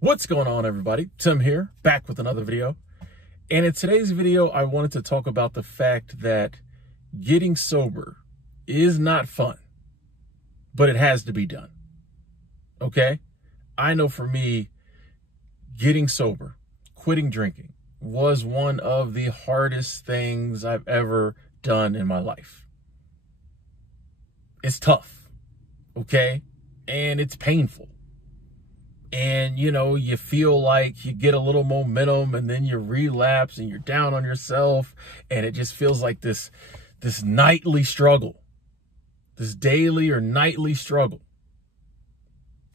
What's going on, everybody? Tim here, back with another video. And in today's video, I wanted to talk about the fact that getting sober is not fun, but it has to be done. Okay? I know for me, getting sober, quitting drinking, was one of the hardest things I've ever done in my life. It's tough, okay? And it's painful. And, you feel like you get a little momentum and then you relapse and you're down on yourself. And it just feels like this nightly struggle, this daily or nightly struggle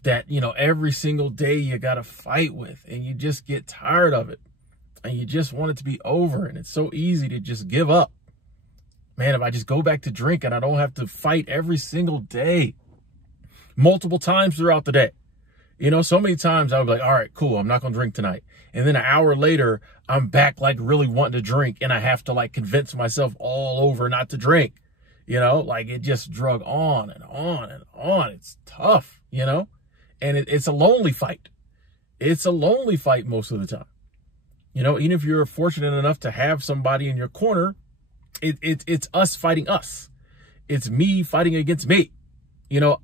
that, every single day you got to fight with, and you just get tired of it and you just want it to be over. And it's so easy to just give up. Man, if I just go back to drinking, I don't have to fight every single day, multiple times throughout the day. So many times I would be like, all right, cool, I'm not going to drink tonight. And then an hour later, I'm back like really wanting to drink, and I have to like convince myself all over not to drink. Like it just drug on and on and on. It's tough, and it's a lonely fight. It's a lonely fight most of the time. Even if you're fortunate enough to have somebody in your corner, it's us fighting us. It's me fighting against me.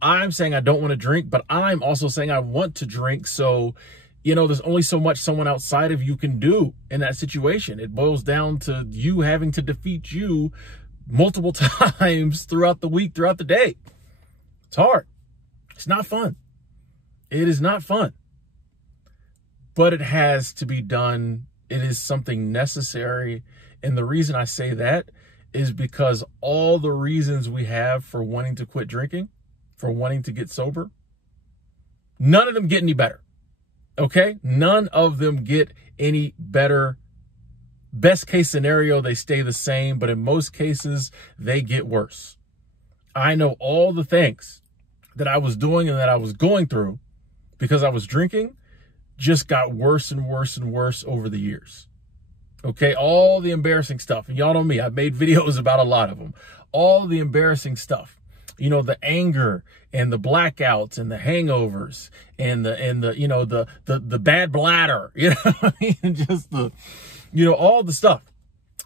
I'm saying I don't want to drink, but I'm also saying I want to drink. So, there's only so much someone outside of you can do in that situation. It boils down to you having to defeat you multiple times throughout the week, throughout the day. It's hard. It's not fun. It is not fun. But it has to be done. It is something necessary. And the reason I say that is because all the reasons we have for wanting to quit drinking, for wanting to get sober, none of them get any better. Okay? None of them get any better. Best case scenario, they stay the same, but in most cases, they get worse. I know all the things that I was doing and that I was going through because I was drinking just got worse and worse and worse over the years. Okay? All the embarrassing stuff. And y'all know me, I've made videos about a lot of them. All the embarrassing stuff. The anger and the blackouts and the hangovers and the bad bladder, just all the stuff,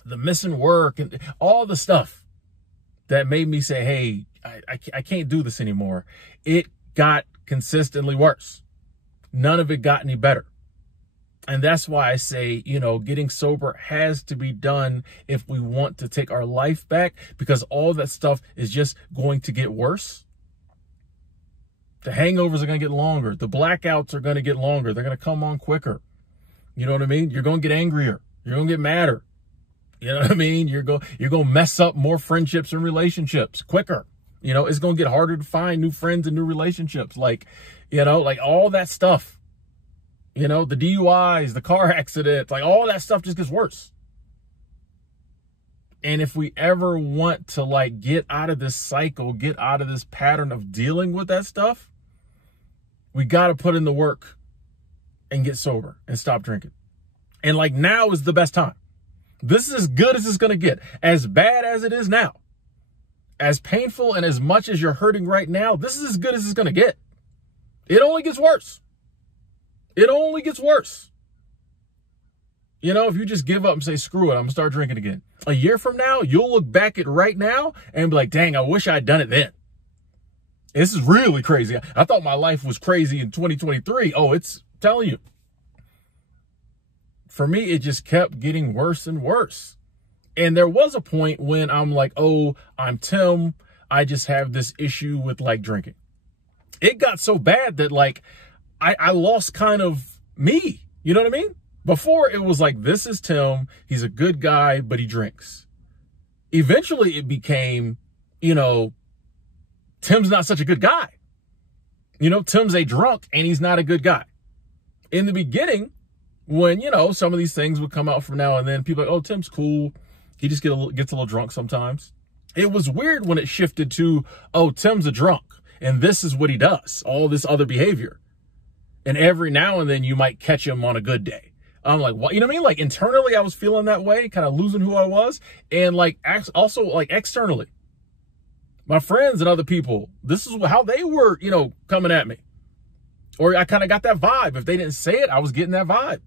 the missing work and all the stuff that made me say, hey, I can't do this anymore. It got consistently worse. None of it got any better. And that's why I say, getting sober has to be done if we want to take our life back, because all that stuff is just going to get worse. The hangovers are going to get longer. The blackouts are going to get longer. They're going to come on quicker. You know what I mean? You're going to get angrier. You're going to get madder. You know what I mean? You're going to mess up more friendships and relationships quicker. It's going to get harder to find new friends and new relationships. Like all that stuff. The DUIs, the car accidents, like all that stuff just gets worse. And if we ever want to like get out of this cycle, get out of this pattern of dealing with that stuff, we got to put in the work and get sober and stop drinking. And like now is the best time. This is as good as it's going to get. As bad as it is now, as painful and as much as you're hurting right now, this is as good as it's going to get. It only gets worse. It only gets worse. If you just give up and say, screw it, I'm going to start drinking again. A year from now, you'll look back at right now and be like, dang, I wish I'd done it then. This is really crazy. I thought my life was crazy in 2023. Oh, it's telling you. For me, it just kept getting worse and worse. And there was a point when I'm like, oh, I'm Tim. I just have this issue with like drinking. It got so bad that like, I lost kind of me. You know what I mean? Before it was like, this is Tim. He's a good guy, but he drinks. Eventually it became, Tim's not such a good guy. Tim's a drunk and he's not a good guy. In the beginning, when, some of these things would come out from now and then, people are like, oh, Tim's cool. He just gets a little drunk sometimes. It was weird when it shifted to, oh, Tim's a drunk and this is what he does. All this other behavior. And every now and then you might catch him on a good day. I'm like, what? You know what I mean? Like internally I was feeling that way, kind of losing who I was. And like also like externally, my friends and other people, this is how they were, coming at me. Or I kind of got that vibe. If they didn't say it, I was getting that vibe.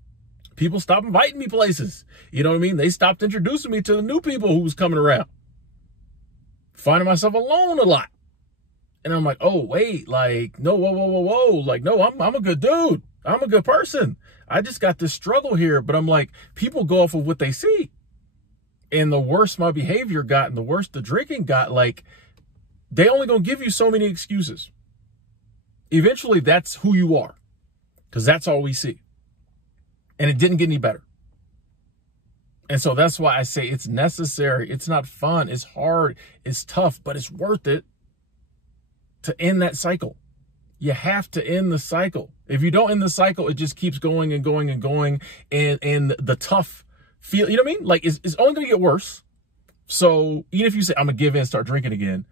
People stopped inviting me places. You know what I mean? They stopped introducing me to the new people who was coming around. Finding myself alone a lot. And I'm like, oh, wait, like, no, whoa. Like, no, I'm a good dude. I'm a good person. I just got this struggle here. But I'm like, people go off of what they see. And the worse my behavior got and the worse the drinking got, like, they only gonna give you so many excuses. Eventually, that's who you are. Because that's all we see. And it didn't get any better. And so that's why I say it's necessary. It's not fun. It's hard. It's tough, but it's worth it to end that cycle. You have to end the cycle. If you don't end the cycle, it just keeps going and going and going. And the tough feel, you know what I mean? Like, it's only going to get worse. So even if you say, I'm going to give in and start drinking again,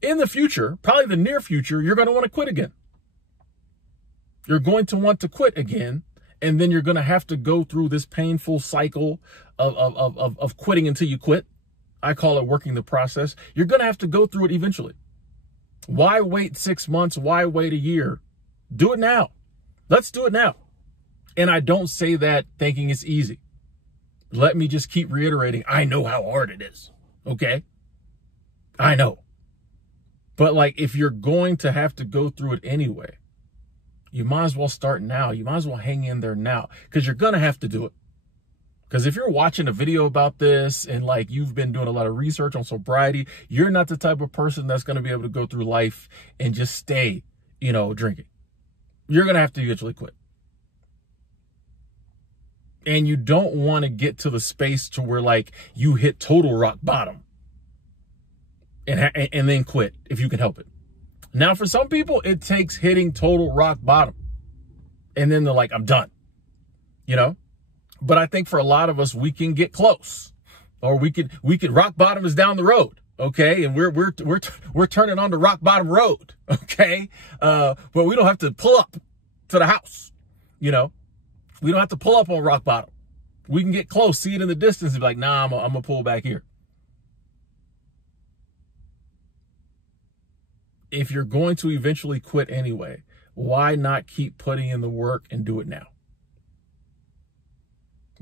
in the future, probably the near future, you're going to want to quit again. You're going to want to quit again. And then you're going to have to go through this painful cycle of quitting until you quit. I call it working the process. You're going to have to go through it eventually. Why wait 6 months? Why wait a year? Do it now. Let's do it now. And I don't say that thinking it's easy. Let me just keep reiterating. I know how hard it is. Okay? I know. But like, if you're going to have to go through it anyway, you might as well start now. You might as well hang in there now because you're going to have to do it. Because if you're watching a video about this and like you've been doing a lot of research on sobriety, you're not the type of person that's going to be able to go through life and just stay, you know, drinking. You're going to have to eventually quit. And you don't want to get to the space to where like you hit total rock bottom and then quit if you can help it. Now, for some people, it takes hitting total rock bottom. And then they're like, I'm done. You know? But I think for a lot of us, we can get close. Or we could rock bottom is down the road. Okay? And we're turning on the rock bottom road. Okay? But we don't have to pull up to the house. You know? We don't have to pull up on rock bottom. We can get close, see it in the distance, and be like, nah, I'm going to pull back here. If you're going to eventually quit anyway, why not keep putting in the work and do it now?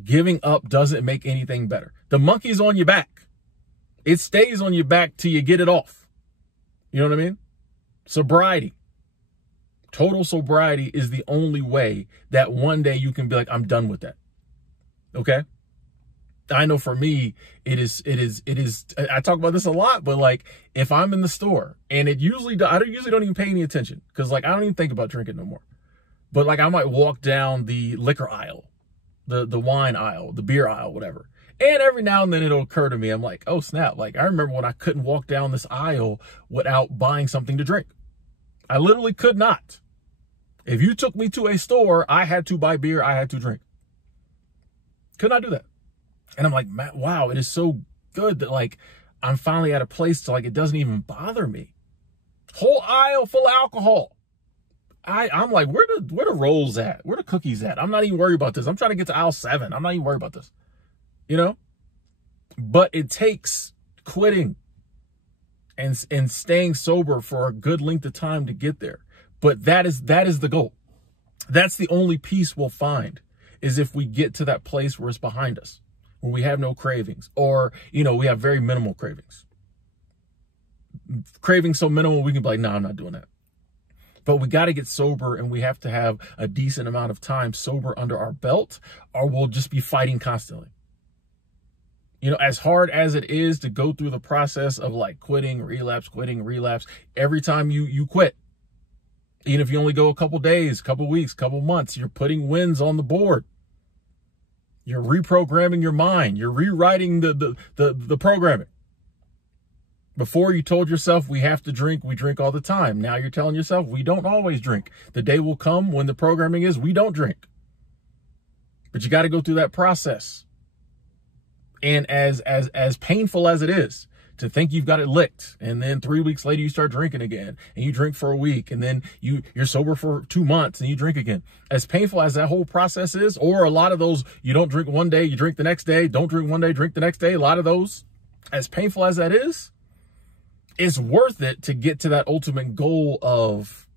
Giving up doesn't make anything better. The monkey's on your back. It stays on your back till you get it off. You know what I mean? Sobriety. Total sobriety is the only way that one day you can be like, I'm done with that. Okay? I know for me, it is, I talk about this a lot, but like if I'm in the store and I usually don't even pay any attention because like I don't even think about drinking no more. But like I might walk down the liquor aisle, the wine aisle, the beer aisle, whatever. And every now and then it'll occur to me, I'm like, oh snap. Like I remember when I couldn't walk down this aisle without buying something to drink. I literally could not. If you took me to a store, I had to buy beer, I had to drink. Could not do that. And I'm like, man, wow, it is so good that like I'm finally at a place to like it doesn't even bother me. Whole aisle full of alcohol. I'm like, where the rolls at? Where the cookies at? I'm not even worried about this. I'm trying to get to aisle 7. I'm not even worried about this. You know? But it takes quitting and staying sober for a good length of time to get there. But that is the goal. That's the only peace we'll find is if we get to that place where it's behind us. Where we have no cravings or, you know, we have very minimal cravings. Cravings so minimal, we can be like, no, I'm not doing that. But we got to get sober and we have to have a decent amount of time sober under our belt or we'll just be fighting constantly. You know, as hard as it is to go through the process of like quitting, relapse, every time you quit, even if you only go a couple days, couple weeks, couple months, you're putting wins on the board. You're reprogramming your mind. You're rewriting the programming. Before you told yourself we have to drink, we drink all the time. Now you're telling yourself we don't always drink. The day will come when the programming is we don't drink. But you got to go through that process. And as painful as it is to think you've got it licked, and then 3 weeks later you start drinking again, and you drink for a week, and then you're sober for 2 months and you drink again. As painful as that whole process is, or a lot of those, you don't drink one day, you drink the next day, don't drink one day, drink the next day, a lot of those, as painful as that is, it's worth it to get to that ultimate goal of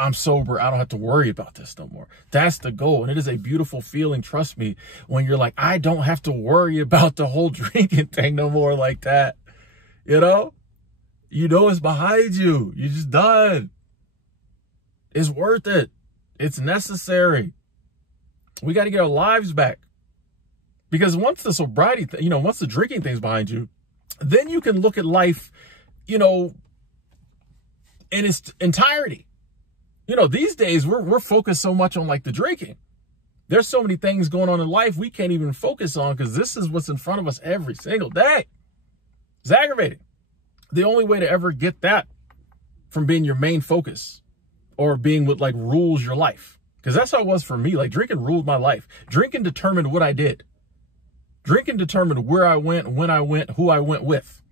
I'm sober. I don't have to worry about this no more. That's the goal. And it is a beautiful feeling, trust me, when you're like, I don't have to worry about the whole drinking thing no more like that. You know it's behind you. You're just done. It's worth it. It's necessary. We got to get our lives back. Because once the sobriety, once the drinking thing's behind you, then you can look at life, in its entirety. These days we're focused so much on like the drinking. There's so many things going on in life we can't even focus on because this is what's in front of us every single day. It's aggravating. The only way to ever get that from being your main focus or being what like rules your life. Because that's how it was for me. Like drinking ruled my life. Drinking determined what I did. Drinking determined where I went, when I went, who I went with.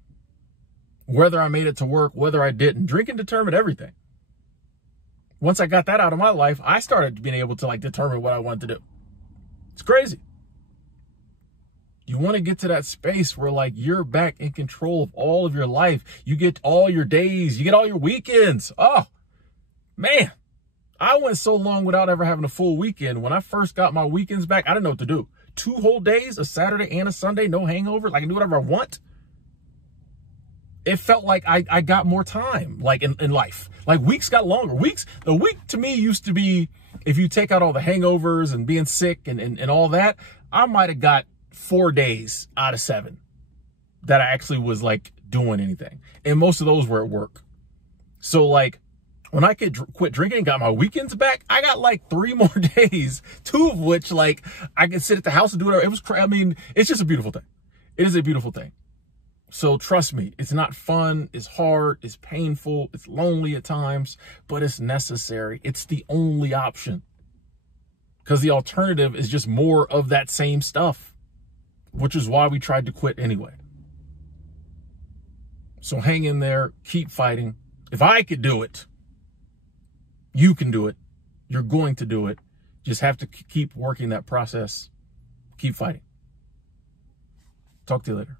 Whether I made it to work, whether I didn't. Drinking determined everything. Once I got that out of my life, I started being able to like determine what I wanted to do. It's crazy. You want to get to that space where like you're back in control of all of your life. You get all your days. You get all your weekends. Oh, man. I went so long without ever having a full weekend. When I first got my weekends back, I didn't know what to do. 2 whole days, a Saturday and a Sunday, no hangover. Like I can do whatever I want. It felt like I got more time, like in life. Like weeks got longer. The week to me used to be, if you take out all the hangovers and being sick and all that, I might have got 4 days out of 7 that I actually was like doing anything. And most of those were at work. So like when I quit drinking and got my weekends back, I got like 3 more days, 2 of which like I could sit at the house and do whatever. It was I mean, it's just a beautiful thing. It is a beautiful thing. So trust me, it's not fun, it's hard, it's painful, it's lonely at times, but it's necessary. It's the only option. Because the alternative is just more of that same stuff, which is why we tried to quit anyway. So hang in there, keep fighting. If I could do it, you can do it. You're going to do it. Just have to keep working that process. Keep fighting. Talk to you later.